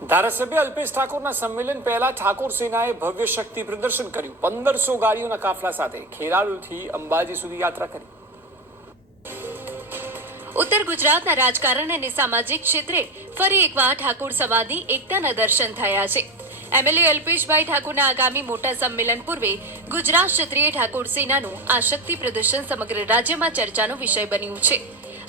ધારાસભ્ય અલ્પેશ ઠાકોરના સંમેલન પહેલા ઠાકોર સેનાએ ભવ્ય શક્તિ પ્રદર્શન કર્યું। 1500 ગાડીઓના કાફલા સાથે ખેરાલુથી અંબાજી સુધી યાત્રા કરી। ઉત્તર ગુજરાતના રાજકારણ અને સામાજિક ક્ષેત્રે ફરી એકવાર ઠાકોર સમાજની એકતાના દર્શન થયા છે। એમએલએ અલ્પેશભાઈ ઠાકોરના આગામી મોટા સંમેલન પૂર્વે ગુજરાત ક્ષત્રિય ઠાકોર સેનાનું આ શક્તિ પ્રદર્શન સમગ્ર રાજ્યમાં ચર્ચાનો વિષય બન્યું છે।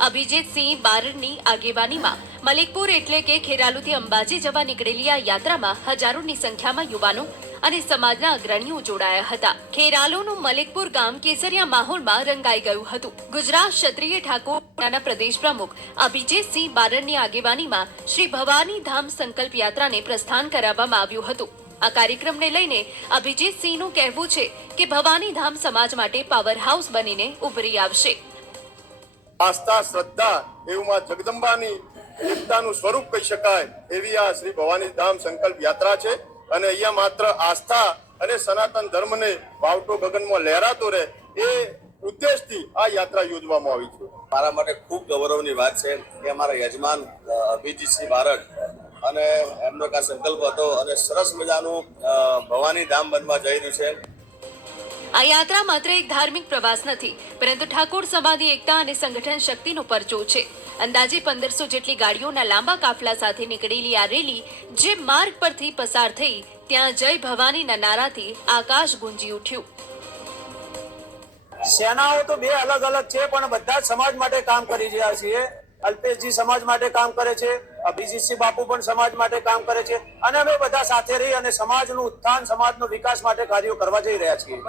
અભિજીતસિંહ બારડની આગેવાનીમાં મલિકપુર એટલે કે ખેરાલુથી અંબાજી જવા નીકળેલી આ યાત્રામાં હજારોની સંખ્યામાં યુવાનો અને સમાજના અગ્રણીઓ જોડાયા હતા। ખેરાલુનું મલિકપુર ગામ કેસરિયા માહોલમાં રંગાઈ ગયું હતું। ગુજરાત ક્ષત્રિય ઠાકોરના પ્રદેશ પ્રમુખ અભિજીતસિંહ બારડની આગેવાનીમાં શ્રી ભવાની ધામ સંકલ્પ યાત્રાને પ્રસ્થાન કરાવવામાં આવ્યું હતું। આ કાર્યક્રમને લઈને અભિજીતસિંહનું કહેવું છે કે ભવાની ધામ સમાજ માટે પાવર હાઉસ બનીને ઉભરી આવશે। આસ્થા શ્રદ્ધા એવું માં જગદંબાની એકતાનું સ્વરૂપ કહી શકાય એવી આ શ્રી ભવાની ધામ સંકલ્પ યાત્રા છે અને અહીંયા માત્ર આસ્થા અને સનાતન ધર્મને વાવટો ગગનમાં લહેરાતો રહે એ ઉદ્દેશથી આ યાત્રા યોજવામાં આવી છે। મારા માટે ખૂબ ગૌરવની વાત છે કે અમારા યજમાન અભિજીતસિંહ બારડ અને એમનો આ સંકલ્પ હતો અને સરસ મજાનું ભવાની ધામ બનવા જઈ રહ્યું છે। આ યાત્રા માત્ર એક ધાર્મિક પ્રવાસ નથી, પરંતુ ઠાકોર સમાજની એકતા અને સંગઠન શક્તિનો પરચો છે। અંદાજે 1500 જેટલી ગાડીઓના લાંબા કાફલા સાથે નીકળેલી આ રેલી જે માર્ગ પરથી પસાર થઈ ત્યાં જય ભવાનીના નારાથી આકાશ ગુંજી ઉઠ્યું। સેનાઓ તો બે અલગ અલગ છે, પણ બધા જ સમાજ માટે કામ કરી રહ્યા છીએ। અલ્પેશજી સમાજ માટે કામ કરે છે, અભિજીતસિંહ બાપુ પણ સમાજ માટે કામ કરે છે અને અમે બધા સાથે રહી અને સમાજનું ઉત્થાન, સમાજનો વિકાસ માટે કાર્યો કરવા જઈ રહ્યા છીએ।